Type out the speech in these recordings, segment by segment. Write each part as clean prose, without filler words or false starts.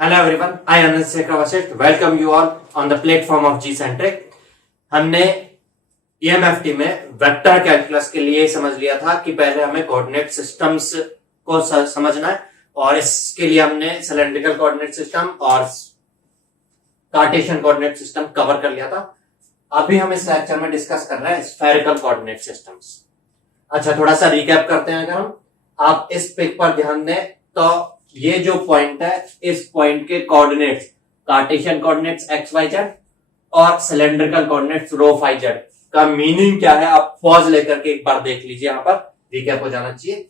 Hello everyone, I am Anand Shekhar Vasisht. Welcome you all on the platform of G-Centric. हमने EMFT में vector calculus के लिए समझ लिया था कि पहले हमें कोऑर्डिनेट सिस्टम्स को समझना है और इसके लिए हमने सिलेंड्रिकल कोऑर्डिनेट सिस्टम और कार्टेशियन कोऑर्डिनेट सिस्टम कवर कर लिया था। अभी हम इस लेक्चर में डिस्कस कर रहे हैं स्फेरिकल कोऑर्डिनेट सिस्टम्स। अच्छा, थोड़ा सा रिकैप करते हैं। अगर हम आप इस पिक पर ध्यान दें तो ये जो पॉइंट है, इस पॉइंट के coordinates Cartesian coordinates X Y Z और cylindrical coordinates rho phi Z का मीनिंग क्या है, आप पॉज लेकर के एक बार देख लीजिए। यहां पर रिकैप हो जाना चाहिए।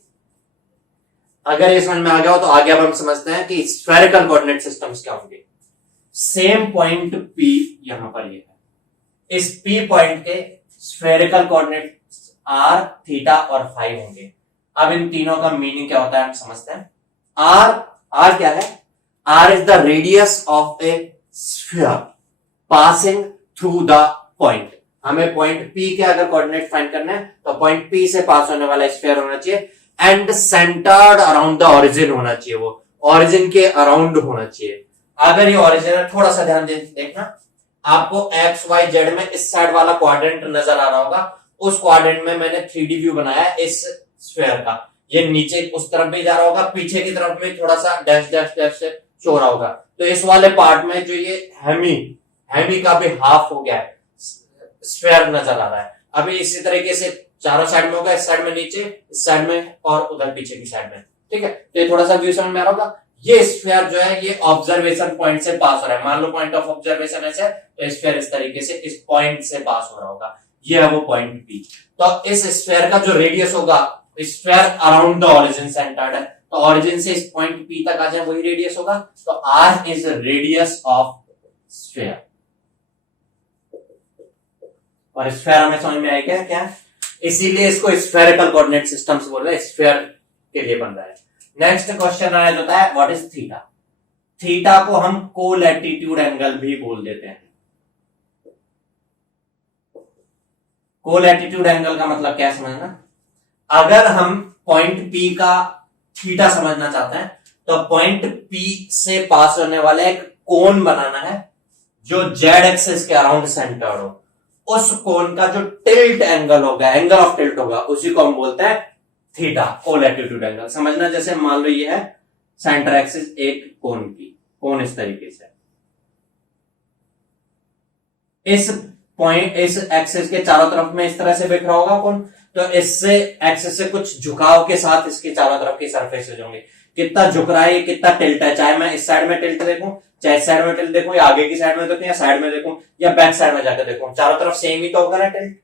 अगर ये समझ में आ गया हो तो आगे अब हम समझते हैं कि स्फेरिकल कोऑर्डिनेट सिस्टम्स क्या होंगे। सेम पॉइंट P यहां पर ये है, इस P पॉइंट के स्फेरिकल कोऑर्डिनेट्स r, थीटा और फाई होंगे। अब इन तीनों का मीनिंग क्या होता है हम समझते हैं। R क्या है? R is the radius of A sphere passing through the point. हमें पॉइंट P के अगर कोऑर्डिनेट फाइंड करना है तो पॉइंट P से पास होने वाला स्फीयर होना चाहिए and centred around the origin होना चाहिए, वो ओरिजिन के अराउंड होना चाहिए। अगर ये ओरिजिन है, थोड़ा सा ध्यान देखना, आपको एक्स वाई जेड में इस साइड वाला क्वाड्रेंट नजर आ रहा होगा। उस क्वाड्रेंट में मैंने 3D व्यू बनाया है इस स्फीयर का। ये नीचे उस तरफ भी जा रहा होगा, पीछे की तरफ में थोड़ा सा डैश डैश डैश से शो रहा होगा। तो इस वाले पार्ट में जो ये हेमी का भी हाफ हो गया है, स्फीयर नजर आ रहा है। अभी इसी तरीके से चारों साइड में होगा, इस साइड में नीचे, इस साइड में और उधर पीछे की साइड में। ठीक है, तो ये थोड़ा सा व्यू समझ में आ रहा होगा। ये स्फीयर जो है ये ऑब्जर्वेशन पॉइंट से पास हो रहा है। मान लो पॉइंट ऑफ ऑब्जर्वेशन ऐसे, तो स्फीयर इस तरीके से इस पॉइंट से पास हो रहा होगा। ये है वो पॉइंट P। तो इस स्फीयर का जो रेडियस होगा, sphere around the origin centred है, तो ओरिजिन से इस पॉइंट P तक आ जाए वही रेडियस होगा। तो R is radius of sphere. और स्फीयर हमें समझ में आएगा क्या, इसीलिए इसको स्फेरिकल कोऑर्डिनेट सिस्टम्स बोल रहे हैं, स्फीयर के लिए बन रहा है। नेक्स्ट क्वेश्चन राइज होता है व्हाट इज थीटा। थीटा को हम कोलैटिट्यूड एंगल भी बोल देते हैं। कोलैटिट्यूड एंगल का मतलब क्या समझना, अगर हम पॉइंट P का थीटा समझना चाहते हैं तो पॉइंट P से पास होने वाला एक कोन बनाना है जो जेड एक्सिस के अराउंड सेंटर्ड हो। उस कोन का जो टिल्ट एंगल होगा, एंगल ऑफ टिल्ट होगा, उसी को हम बोलते हैं थीटा, कोलैटिट्यूड एंगल। समझना, जैसे मान लो ये है सेंटर एक्सिस एक कोन की, कोन इस तरीके से, इस पॉइंट इस एक्सिस के चारों तरफ में इस तरह से बिखरा होगा कोन। तो इससे एक्सिस से कुछ झुकाव के साथ इसके चारों तरफ की सरफेसेज होंगे। कितना झुक रहा है, कितना टिल्ट है, चाहे मैं इस साइड में टिल्ट देखूं, चाहे इस साइड में टिल्ट देखूं, या आगे की साइड में देखूं, या साइड में देखूं, या बैक साइड में जाकर देखूं, चारों तरफ सेम ही तो होगा ना टिल्ट।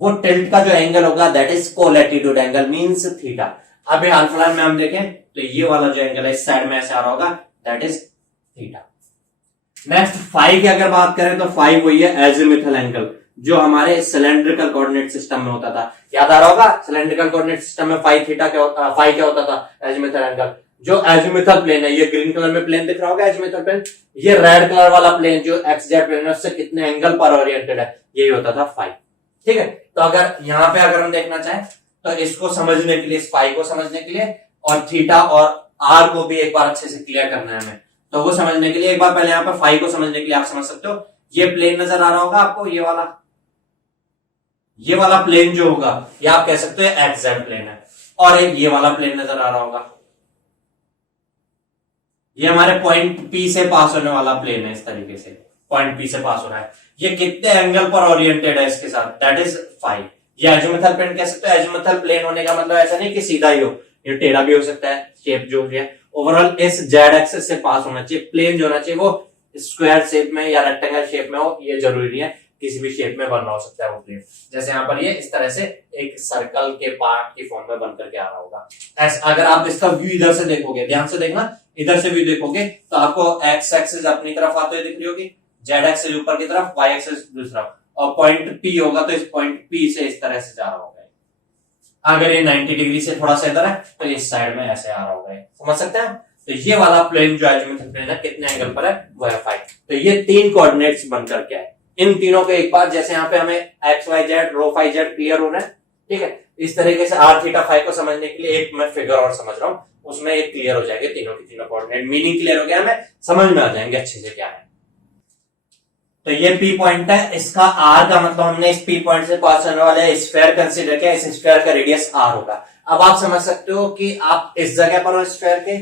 वो टिल्ट का जो एंगल होगा that is colatitude angle means theta. अभी हाल फिलहाल में हम देखें तो ये वाला जो एंगल है इस साइड में ऐसे आ रहा होगा, that is theta. Next phi की अगर बात करें तो फाई वही है एजिमुथल एंगल जो हमारे सिलेंड्रिकल कोऑर्डिनेट सिस्टम में होता था। याद आ रहा होगा, सिलेंड्रिकल कोऑर्डिनेट सिस्टम में फाई थीटा क्या, फाई क्या होता था, एजिमुथल एंगल। जो एजिमुथल प्लेन है, ये ग्रीन कलर में प्लेन दिख रहा होगा एजिमुथल प्लेन, ये रेड कलर वाला प्लेन जो एक्स जेड प्लेन है उससे कितने एंगल पर ओरिएंटेड है, यही होता था फाई। ठीक है, तो अगर यहाँ पे अगर हम देखना चाहें तो इसको समझने के लिए, इस फाई को समझने के लिए और थीटा और आर को भी एक बार अच्छे से क्लियर करना है हमें, तो वो समझने के लिए एक बार पहले यहाँ पर फाई को समझने के लिए आप समझ सकते हो, ये प्लेन नजर आ रहा होगा आपको, ये वाला प्लेन जो होगा ये आप कह सकते हो एक्स जेड प्लेन है, और एक ये वाला प्लेन नजर आ रहा होगा, ये हमारे पॉइंट P से पास होने वाला प्लेन है। इस तरीके से पॉइंट P से पास हो रहा है, ये कितने एंगल पर ओरिएंटेड है इसके साथ, दैट इज फाई। ये एजिमुथल प्लेन कह सकते हो। एजिमुथल प्लेन होने का मतलब ऐसा नहीं कि सीधा ही हो, ये टेढ़ा भी हो सकता है, शेप जो है ओवरऑल इस जेड एक्सिस से पास होना चाहिए। प्लेन जो होना चाहिए वो स्क्वायर शेप में या रेक्टेंगल शेप में हो, ये जरूरी नहीं है, किसी भी शेप में बन रहा हो सकता है वो प्लेन। जैसे यहाँ पर ये इस तरह से एक सर्कल के पार्ट की फॉर्म में बन करके आ रहा होगा। अगर आप इसका व्यू इधर से देखोगे, ध्यान से देखना, इधर से व्यू देखोगे तो आपको एक्स एक्सिस अपनी तरफ आते हुए दिख रही होगी, जेड एक्सिस ऊपर की तरफ, वाई एक्सिस दूसरी तरफ, और पॉइंट P होगा तो इस पॉइंट P से इस तरह से जा रहा होगा। अगर ये 90 डिग्री से थोड़ा सा इधर है तो इस साइड में ऐसे आ रहा होगा, समझ सकते हैं। तो ये वाला प्लेन जो एजिमुथल प्लेन है कितने एंगल पर है, वो है फाई। तो ये तीन कोऑर्डिनेट्स बनकर के आए। इन तीनों के एक बार, जैसे यहाँ पे हमें एक्स वाई जेड रो फाई जेड क्लियर हो रहा है, ठीक है, इस तरीके से आर थीटा फाई को समझने के लिए एक मैं फिगर और समझ रहा हूँ, उसमें एक क्लियर हो जाएगा, तीनों की तीनों कोऑर्डिनेट मीनिंग क्लियर हो गया हमें समझ में आ जाएंगे अच्छे से क्या है। तो ये पी पॉइंट है, इसका आर का मतलब हमने इस पी पॉइंट से पास होने वाले स्फेयर कंसीडर किया, इस स्फेयर का रेडियस आर होगा। अब आप समझ सकते हो कि आप इस जगह पर हो स्फेयर के,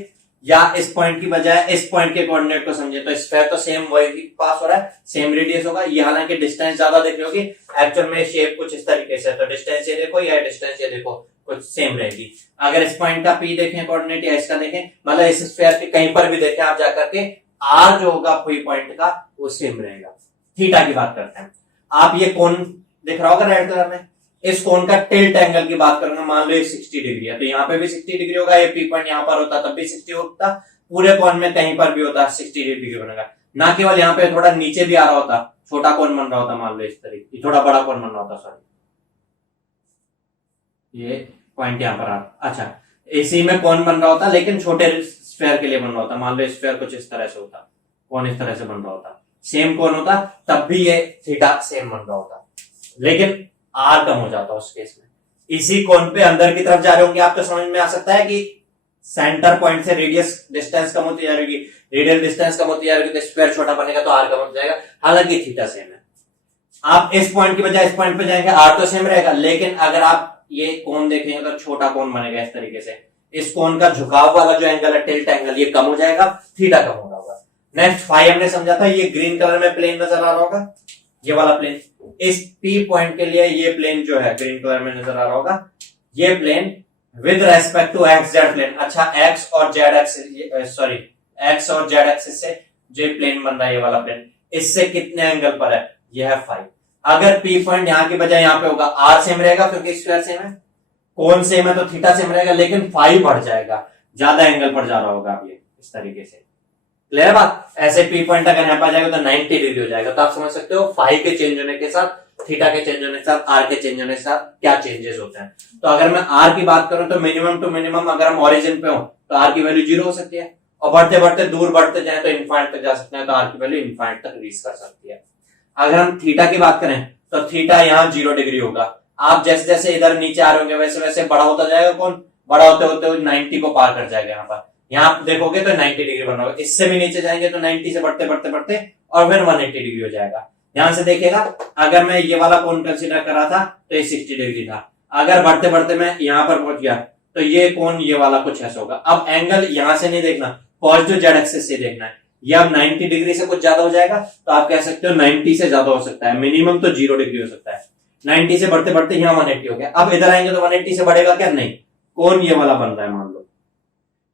या इस पॉइंट की बजाय इस पॉइंट के कोऑर्डिनेट को समझे, तो स्फेयर तो सेम वही पास हो रहा है, सेम रेडियस होगा। ये हालांकि डिस्टेंस ज्यादा देख रहे होगी, एक्चुअल में शेप कुछ इस तरीके से है, तो डिस्टेंस ये देखो या डिस्टेंस ये देखो कुछ सेम रहेगी। अगर इस पॉइंट का पी देखें कोऑर्डिनेट या इसका देखें, मतलब इस स्फेयर के कहीं पर भी देखें आप जाकर के, आर जो होगा पी पॉइंट का वो सेम रहेगा। थीटा की बात करते हैं। आप ये कोण दिख रहा होगा रेड कलर में, इस कोण का टिल्ट एंगल की बात करूंगा, मान लो ये 60 डिग्री है, तो यहाँ पे भी 60 डिग्री होगा, ये पी पॉइंट यहाँ पर होता तब भी 60 होता, पूरे कोण में कहीं पर भी होता 60 डिग्री बनेगा। ना केवल यहाँ पे थोड़ा नीचे भी आ रहा होता, छोटा कोण बन रहा होता, मान लो इस तरीके, थोड़ा बड़ा कोण बन रहा होता, सॉरी ये पॉइंट यहाँ पर अच्छा इसी में कोण बन रहा होता, लेकिन छोटे स्फेयर के लिए बन रहा होता, मान लो स्फेयर कुछ इस तरह से होता, कोण इस तरह से बन रहा होता, सेम कोण होता, तब भी ये थीटा सेम बन रहा होता, लेकिन आर कम हो जाता उस केस में। इसी कोण पे अंदर की तरफ जा रहे होंगे, आपको समझ में आ सकता है कि सेंटर पॉइंट से रेडियस डिस्टेंस कम होती जा रही, रेडियल डिस्टेंस कम होती जा रही, तो स्क्वायर छोटा बनेगा तो आर कम हो जाएगा, हालांकि थीटा सेम है। आप इस पॉइंट की बजाय इस पॉइंट पे जाएंगे, आर तो सेम रहेगा, लेकिन अगर आप ये कोण देखेंगे तो छोटा कोण बनेगा इस तरीके से, इस कोण का झुकाव वाला जो एंगल है टिल्ट एंगल, ये कम हो जाएगा, थीटा कम होगा। नेक्स्ट फाई हमने समझा था, ये ग्रीन कलर में प्लेन नजर आ रहा होगा, ये वाला प्लेन, इस पी पॉइंट के लिए ये प्लेन जो है ग्रीन कलर में नजर आ रहा होगा, ये plane with respect to X Z plane, अच्छा एक्स और जेड एक्सिस, सॉरी एक्स और जेड एक्सिस से जो प्लेन बन रहा है ये वाला प्लेन, इससे कितने एंगल पर है, ये है फाई। अगर पी पॉइंट यहां के बजाय यहां पे होगा, आर सेम रहेगा क्योंकि स्क्वायर सेम है, कोण सेम है तो थीटा सेम रहेगा, लेकिन फाई बढ़ जाएगा, ज्यादा एंगल पर जा रहा होगा आप ये इस तरीके से। क्लियर बात? ऐसे पी पॉइंट अगर यहां पर जाएगा तो 90 डिग्री हो जाएगा, तो आप समझ सकते हो फाई के चेंज होने के साथ, थीटा के चेंज होने के साथ, आर के चेंज होने के साथ क्या चेंजेस होते हैं। तो अगर मैं आर की बात करूं तो मिनिमम टू मिनिमम अगर हम ओरिजिन पे हो तो आर की वैल्यू 0 हो सकती है, और बढ़ते बढ़ते दूर बढ़ते जाए तो इनफाइनाइट तक जा सकते हैं, तो आर की वैल्यू इनफाइनाइट तक रीच कर सकती है। अगर हम थीटा की बात करें तो थीटा यहाँ 0 डिग्री होगा, आप जैसे जैसे इधर नीचे आ रहे होंगे वैसे वैसे बड़ा होता जाएगा, कौन बड़ा होते होते 90 को पार कर जाएगा। यहाँ पर यहाँ आप देखोगे तो 90 डिग्री बन रहा होगा, इससे भी नीचे जाएंगे तो 90 से बढ़ते बढ़ते बढ़ते और फिर 180 डिग्री हो जाएगा। ध्यान से देखिएगा, अगर मैं ये वाला कोण कंसीडर करा था तो ये 60 डिग्री था, अगर बढ़ते बढ़ते मैं यहाँ पर पहुंच गया तो ये कोण ये वाला कुछ ऐसा होगा। अब एंगल यहां से नहीं देखना, पॉजिटिव जेड एक्सिस से देखना है, ये अब 90 डिग्री से कुछ ज्यादा हो जाएगा तो आप कह सकते हो 90 से ज्यादा हो सकता है, मिनिमम तो 0 डिग्री हो सकता है। 90 से बढ़ते बढ़ते यहाँ 180 हो गया, अब इधर आएंगे तो 180 से बढ़ेगा क्या, नहीं, कोण ये वाला बन रहा है, मान लो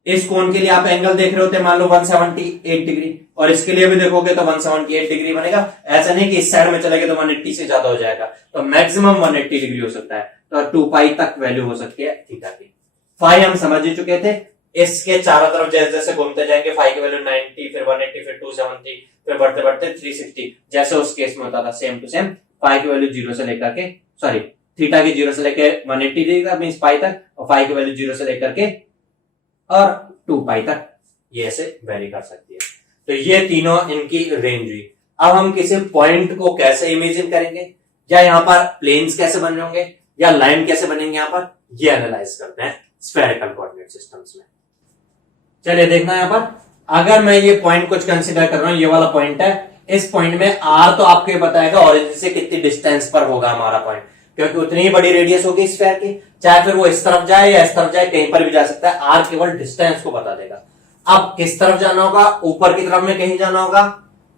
इस कोण के लिए आप एंगल देख रहे होते मान लो 178 डिग्री, और इसके लिए भी देखोगे तो 178 डिग्री बनेगा। ऐसा नहीं कि इस साइड में चलेगा तो 180 से ज्यादा हो जाएगा, तो मैक्सिमम 180 डिग्री हो सकता है, तो 2 पाई तक वैल्यू हो सकती है थीटा की। फाई हम समझ ही चुके थे, इसके चारों तरफ जैसे जैसे घूमते जाएंगे फाई की वैल्यू 90, फिर 180, फिर 270, फिर बढ़ते बढ़ते 360, जैसे उस केस में होता था सेम टू सेम। फाई की वैल्यू 0 से लेकर के, सॉरी थीटा की 0 से लेकर 180 डिग्री तक मींस पाई तक, और फाई की वैल्यू 0 से लेकर के और 2 पाई तक ये ऐसे वेरी कर सकती है। तो ये तीनों इनकी रेंज हुई। अब हम किसी पॉइंट को कैसे इमेजिन करेंगे, या यहाँ पर प्लेन्स कैसे बन होंगे, या लाइन कैसे बनेंगे, यहाँ पर ये एनालाइज करते हैं स्फेरिकल कोऑर्डिनेट सिस्टम्स में। चलिए देखना यहाँ पर, अगर मैं ये पॉइंट कुछ कंसीडर कर रहा हूं, ये वाला पॉइंट है, इस पॉइंट में आर तो आपको ये बताएगा ओरिजिन से कितनी डिस्टेंस पर होगा हमारा पॉइंट, क्योंकि उतनी ही बड़ी रेडियस होगी स्फेयर की, चाहे फिर वो इस तरफ जाए या इस तरफ जाए, कहीं पर भी जा सकता है, आर केवल डिस्टेंस को बता देगा। अब किस तरफ जाना होगा, ऊपर की तरफ में कहीं जाना होगा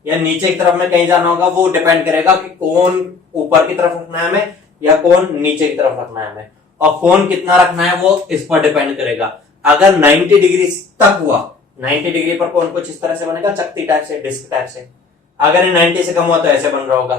या नीचे की तरफ में कहीं जाना होगा, वो डिपेंड करेगा कि कौन ऊपर की तरफ रखना है हमें या कौन नीचे की तरफ रखना है हमें, और कौन कितना रखना है वो इस पर डिपेंड करेगा। अगर 90 डिग्री तक हुआ, 90 डिग्री पर कौन कुछ इस तरह से बनेगा, चकती टाइप से, डिस्क टाइप से। अगर 90 से कम हुआ तो ऐसे बन रहा होगा,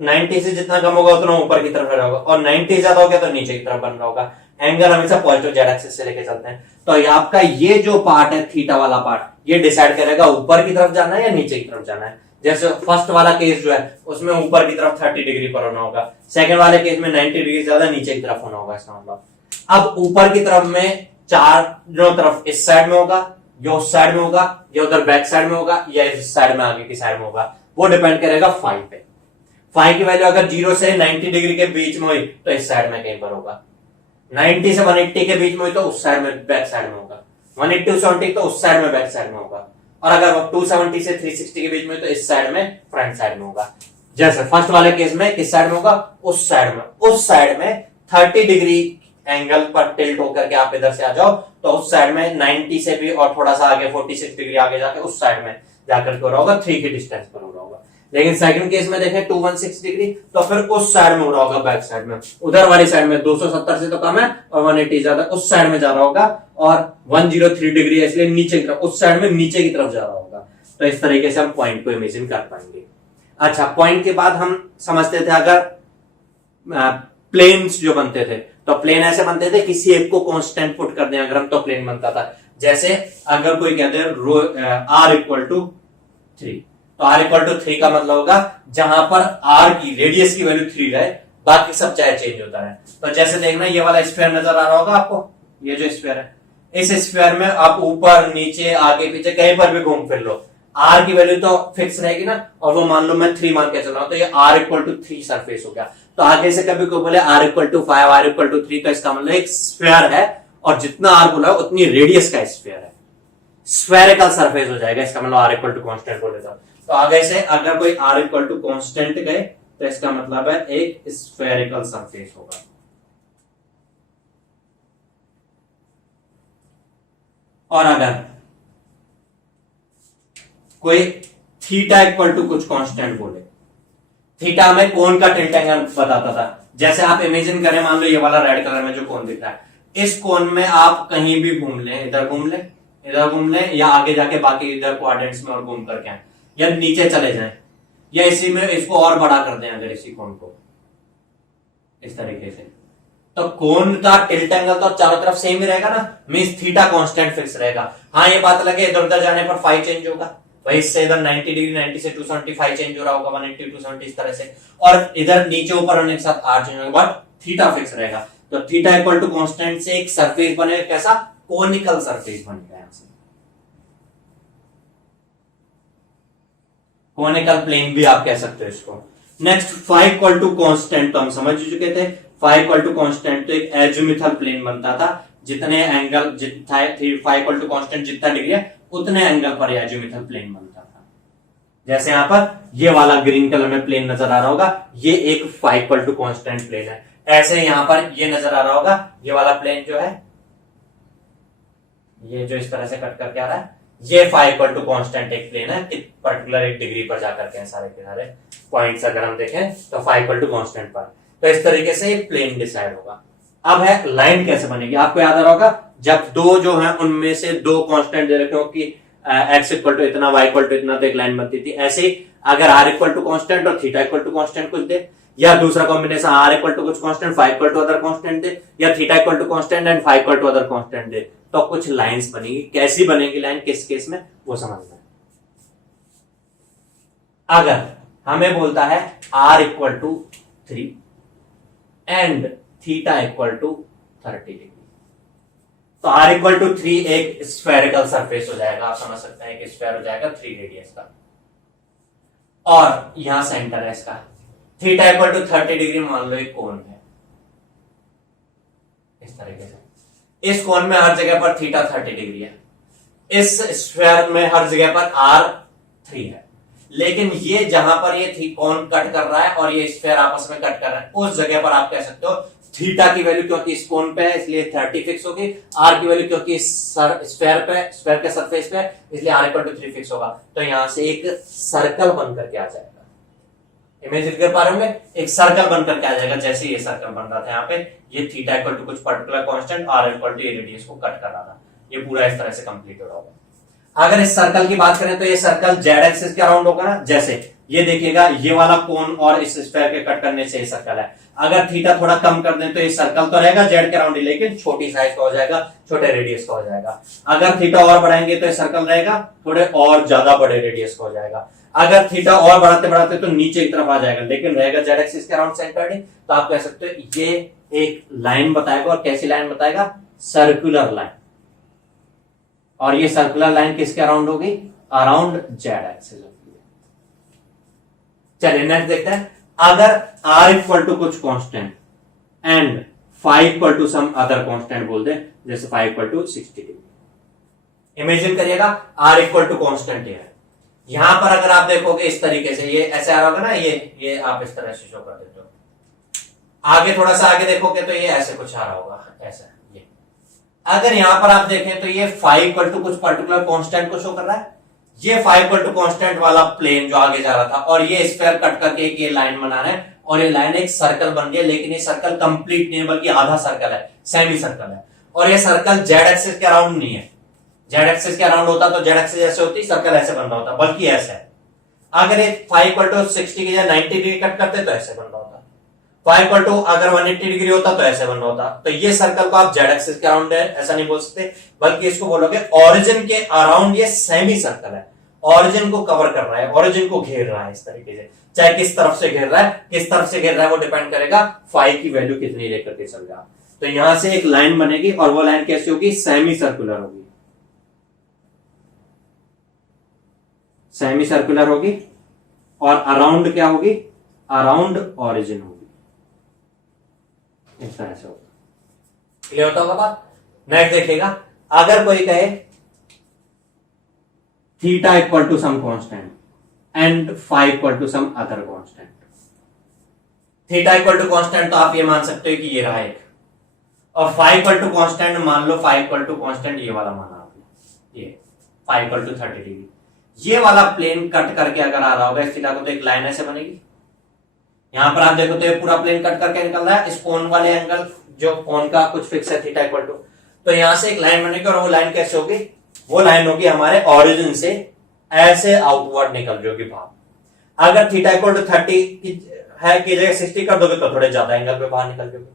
90 से जितना कम होगा उतना ऊपर की तरफ रहा होगा, और 90 ज्यादा हो गया तो नीचे की तरफ बन रहा होगा। एंगल हमेशा पॉजिटिव जेड एक्सिस से लेके चलते हैं, तो आपका ये जो पार्ट है थीटा वाला पार्ट, ये डिसाइड करेगा ऊपर की तरफ जाना है या नीचे की तरफ जाना है। जैसे फर्स्ट वाला केस जो है उसमें ऊपर की तरफ 30 डिग्री पर होना होगा, सेकंड वाले केस में 90 डिग्री ज्यादा नीचे की तरफ होना होगा, इसका मतलब। अब ऊपर की तरफ में चारों तरफ इस साइड में होगा, या उस साइड में होगा, या उधर बैक साइड में होगा, या इस साइड में आगे की साइड में होगा, वो डिपेंड करेगा फाई पे। फाई की वैल्यू अगर 0 से 90 डिग्री के बीच में हुई तो इस साइड में कहीं पर होगा, 90 से 180 के बीच में हुई तो उस साइड में बैक साइड में होगा, 180 से 180 तो उस साइड में बैक साइड में होगा, और अगर 270 से 360 के बीच में तो इस साइड में फ्रंट साइड में होगा। जैसे फर्स्ट वाले केस में किस साइड में होगा, उस साइड में 30 डिग्री एंगल पर टिल्ट होकर के आप इधर से आ जाओ तो उस साइड में 90 से भी और थोड़ा सा आगे 46 डिग्री आगे जाके उस साइड में जाकर के हो रहा होगा, 3 की डिस्टेंस पर हो रहा होगा। लेकिन सेकंड केस में देखें 216 डिग्री तो फिर उस साइड में हो रहा होगा, बैक साइड में, उधर वाली साइड में 270 से तो कम है और 180 ज्यादा, उस साइड में जा रहा होगा। और 103 डिग्री है इसलिए नीचे की तरफ, उस साइड में नीचे की तरफ जा रहा होगा। तो इस तरीके से हम पॉइंट को इमेजिन कर पाएंगे। अच्छा, पॉइंट के बाद हम समझते थे अगर प्लेन्स जो बनते थे तो प्लेन ऐसे बनते थे, किसी एक को कांस्टेंट पुट कर दें अगर हम तो प्लेन बनता था। जैसे अगर कोई कहते हैं r इक्वल टू 3 तो r इक्वल टू 3 का मतलब होगा जहां पर r की रेडियस की वैल्यू 3 रहे, बाकी सब चाहे चेंज होता रहे। तो जैसे देखना ये वाला स्फीयर नजर आ रहा होगा आपको, ये जो स्फीयर है, इस स्फीयर में आप ऊपर नीचे आगे पीछे कहीं पर भी घूम फिर लो, r की वैल्यू तो फिक्स रहेगी ना। और वो मान लो मैं 3 मान के चल रहा हूं तो ये r इक्वल टू 3 सरफेस हो गया। तो आगे से कभी कोई बोले r equal to 5, r equal to 3 तो इसका मतलब एक स्फीयर है और जितना r बोला उतनी रेडियस का स्फीयर है, स्फेरिकल सरफेस हो जाएगा। इसका मतलब r इक्वल टू कांस्टेंट बोलेगा। तो आगे से अगर कोई r इक्वल टू कांस्टेंट गए तो इसका मतलब है एक स्फेरिकल सरफेस होगा। और अगर कोई थीटा इक्वल टू कुछ कांस्टेंट बोले, थीटा में कोन का टिल्ट एंगल बताता था। जैसे आप इमेजिन करें, मान लो ये वाला रेड कलर में जो कोन दिख रहा है, इस कोन में आप कहीं भी घूम लें, इधर घूम लें, इधर घूम लें, या आगे जाके बाकी इधर क्वाड्रेंट्स में और घूम करके आए, या नीचे चले जाएं, या इसी में इसको और बड़ा कर दें अगर इसी कोन को इस तरीके से, तो कोन का टिल्ट एंगल तो चारों तरफ सेम ही रहेगा ना, मींस थीटा कांस्टेंट फिक्स रहेगा। हाँ, ये बात लगे इधर उधर जाने पर फाई चेंज होगा, वही इससे इधर 90 डिग्री, 90 से 275 चेंज हो रहा होगा, 180 270 इस तरह से, और इधर नीचे ऊपर होने के साथ r चेंज होगा, बट थीटा फिक्स रहेगा। तो थीटा इक्वल टू कांस्टेंट से एक सरफेस बनेगा, कैसा, कोनिकल सरफेस बनेगा। यहां से कोनिकल प्लेन भी आप कह सकते हो इसको। Next phi equal to constant तो हम समझ चुके थे। फाई इक्वल टू कांस्टेंट तो एक एजिमुथल प्लेन बनता था, जितने angle phi equal to constant जितना डिग्री है उतने एंगल पर एजिमुथल प्लेन बनता था। जैसे यहां पर ये वाला ग्रीन कलर में प्लेन नजर आ रहा होगा, ये एक phi equal to constant plane है। ऐसे यहां पर ये नजर आ रहा होगा, ये वाला प्लेन जो है, ये जो इस तरह से कट करके आ रहा है, ये फाई इक्वल टू कांस्टेंट एक प्लेन है, पर्टिकुलर एक डिग्री पर जाकर के सारे के सारे पॉइंट्स अगर हम देखें तो फाई इक्वल टू कांस्टेंट पर। तो इस तरीके से प्लेन डिसाइड होगा। अब है लाइन कैसे बनेगी, आपको याद आ रहा होगा, जब दो जो है उनमें से दो कांस्टेंट दे रखे हो कि एक्स इक्वल टू इतना, वाई इक्वल टू इतना, तो एक लाइन बनती थी। ऐसे ही अगर आर इक्वल टू कांस्टेंट और थीटा इक्वल टू कांस्टेंट कुछ दे, या दूसरा कॉम्बिनेशन आर इक्वल टू कुछ constant, phi equal to other constant दे, या theta equal to constant and phi equal to other constant दे, तो कुछ लाइंस बनेगी। कैसी बनेगी लाइन, किस केस में, वो समझना है। अगर हमें बोलता है r equal to 3 and theta equal to 30 degree, तो r इक्वल टू 3 एक स्फेरिकल सरफेस हो जाएगा। आप समझ सकते हैं कि स्फेयर हो जाएगा 3 रेडियस का, और यहां सेंटर है इसका। थीटा इक्वल टू 30 डिग्री मान लो एक कोण है, इस तरीके से। इस कोण में हर जगह पर थीटा 30 डिग्री है, इस स्फेयर में हर जगह पर r 3 है। लेकिन ये जहां पर ये कोण कट कर रहा है और ये स्फेयर आपस में कट कर रहा है, उस जगह पर आप कह सकते हो थीटा की वैल्यू क्योंकि इस कोण पे है इसलिए 30 फिक्स होगी, r की वैल्यू क्योंकि स्फेयर के सरफेस पे है इसलिए r इक्वल टू 3 फिक्स होगा। तो यहां से एक सर्कल बन करके आ जाएगा। इमेजिन कर पा रहे होंगे, एक सर्कल बनकर के आ जाएगा। जैसे ये सर्कल बन रहा था यहाँ पे, ये थीटा इक्वल टू कुछ पर्टिकुलर कांस्टेंट, r इक्वल टू ये रेडियस को कट कर रहा था, ये पूरा इस तरह से कंप्लीट हो रहा होगा। अगर इस सर्कल की बात करें तो ये सर्कल जेड एक्सिस के अराउंड होगा ना। जैसे ये देखिएगा, ये वाला कोण और इस स्फेयर के कट करने से ये सर्कल है। अगर थीटा थोड़ा कम कर दें तो ये सर्कल तो रहेगा जेड के अराउंड ही, लेकिन छोटी साइज का हो जाएगा, छोटे रेडियस का हो जाएगा। अगर थीटा और बढ़ाएंगे तो ये सर्कल रहेगा थोड़े और ज्यादा बड़े रेडियस का हो जाएगा। अगर थीटा और बढ़ाते बढ़ाते तो नीचे की तरफ आ जाएगा, लेकिन रहेगा जेड एक्सिस के अराउंड सेंटर्ड ही। तो आप कह सकते हो ये एक लाइन बताएगा। और कैसी लाइन बताएगा, सर्कुलर लाइन। और ये सर्कुलर लाइन किसके अराउंड होगी, अराउंड जेड एक्सिस। चलिए नेक्स्ट देखते हैं। अगर r इक्वल टू कुछ कांस्टेंट and phi equal to some other constant बोल दे, जैसे phi equal to 60 degree, imagine करिएगा r इक्वल टू कॉन्स्टेंट है। यहां पर अगर आप देखोगे इस तरीके से, ये ऐसे आ रहा होगा ना, ये आप इस तरह से शो कर देते हो। आगे थोड़ा सा आगे देखोगे तो ये ऐसे कुछ आ रहा होगा, ऐसा ये। अगर यहां पर आप देखें तो ये फाइव इक्वल टू कुछ पर्टिकुलर कांस्टेंट को शो कर रहा है। ये फाइव इक्वल टू कांस्टेंट वाला प्लेन जो आगे जा रहा था, और ये स्फीयर कट करके एक ये लाइन बना रहा है, और ये लाइन एक सर्कल बन गया, लेकिन ये सर्कल कंप्लीट नहीं है बल्कि आधा सर्कल है, सेमी सर्कल है। और ये सर्कल जेड एक्सिस के अराउंड नहीं है। जेड एक्सिस के अराउंड होता तो जेड एक्सिस जैसे होती, सर्कल ऐसे बन रहा होता, बल्कि ऐसे है। अगर ये 5 इक्वल टू 60 की जगह 90 डिग्री कट करते तो ऐसे बन रहा होता। 5 इक्वल टू अगर 180 डिग्री होता तो ऐसे बन रहा होता। तो ये सर्कल को आप जेड एक्सिस के अराउंड है ऐसा नहीं बोल सकते, बल्कि इसको बोलोगे ओरिजिन के अराउंड ये सेमी सर्कल है, ओरिजिन को कवर कर रहा है, ओरिजिन को घेर रहा है इस तरीके से। चाहे किस तरफ से घेर रहा है, किस तरफ से घेर रहा है वो डिपेंड करेगा फाई की वैल्यू कितनी लेकर के चल रहा है। तो यहां से एक लाइन बनेगी, और वो लाइन कैसी होगी, सेमी सर्कुलर होगी, सेमी सर्कुलर होगी, और अराउंड क्या होगी, अराउंड ओरिजिन होगी, इस तरह से होगा। क्लियर होता होगा बात। नेक्स्ट देखिएगा, अगर कोई कहे theta equal to some constant and phi equal to some other constant. Theta equal to constant तो आप ये मान सकते हो कि ये रहा एक, और फाइव इक्वल टू कांस्टेंट मान लो, फाइव इक्वल टू कांस्टेंट ये वाला माना आपने, ये फाइव इक्वल टू 30 डिग्री। ये वाला प्लेन कट करके अगर आ रहा होगा इस थीटा को, तो एक लाइन ऐसे बनेगी। यहां पर आप देखो तो ये पूरा प्लेन कट करके निकल रहा है, इस कोन वाले एंगल जो कोन का कुछ फिक्स है थीटा इक्वल टू, तो यहां से एक लाइन बनेगी, और वो लाइन कैसे होगी, वो लाइन होगी हमारे ओरिजिन से ऐसे आउटवर्ड निकल जाएगी बाहर। अगर थीटा इक्वल टू 30 है की जगह 60 कर दोगे तो थोड़े ज्यादा एंगल पे बाहर निकल जाओगे।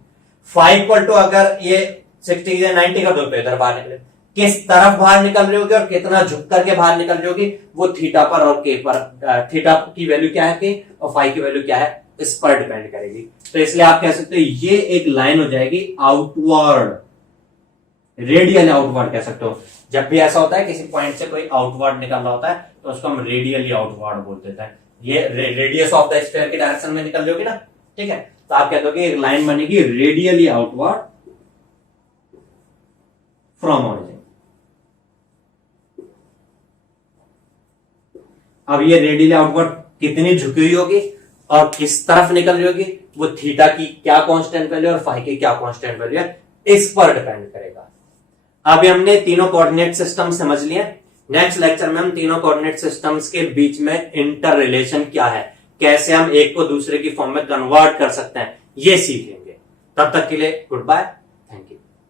फाइव इक्वल टू अगर ये 60 की जगह 90 कर दोगे तो इधर बाहर निकले। किस तरफ बाहर निकल रही होगी और कितना झुक करके बाहर निकल रही होगी, वो थीटा पर और के पर, थीटा की वैल्यू क्या है के, और फाइव की वैल्यू क्या है, इस पर डिपेंड करेगी। तो इसलिए आप कह सकते हो ये एक लाइन हो जाएगी आउटवर्ड, रेडियल आउटवर्ड कह सकते हो। जब भी ऐसा होता है किसी पॉइंट से कोई आउटवर्ड निकल रहा होता है तो उसको हम रेडियली आउटवर्ड बोल देते हैं। ये रेडियस ऑफ द स्फीयर की डायरेक्शन में निकल जाओगी ना, ठीक है, तो आप कहते हो कि एक लाइन बनेगी रेडियली आउटवर्ड फ्रॉम ऑरिजिन। अब ये रेडियली आउटवर्ड कितनी झुकी हुई होगी और किस तरफ निकल रही होगी, वो थीटा की क्या कांस्टेंट वैल्यू और फाई की क्या कांस्टेंट वैल्यू है, इस पर डिपेंड करेगा। अभी हमने तीनों कोऑर्डिनेट सिस्टम समझ लिए। नेक्स्ट लेक्चर में हम तीनों कोऑर्डिनेट सिस्टम्स के बीच में इंटर रिलेशन क्या है, कैसे हम एक को दूसरे की फॉर्म में कन्वर्ट कर सकते हैं, ये सीखेंगे। तब तक के लिए गुड बाय।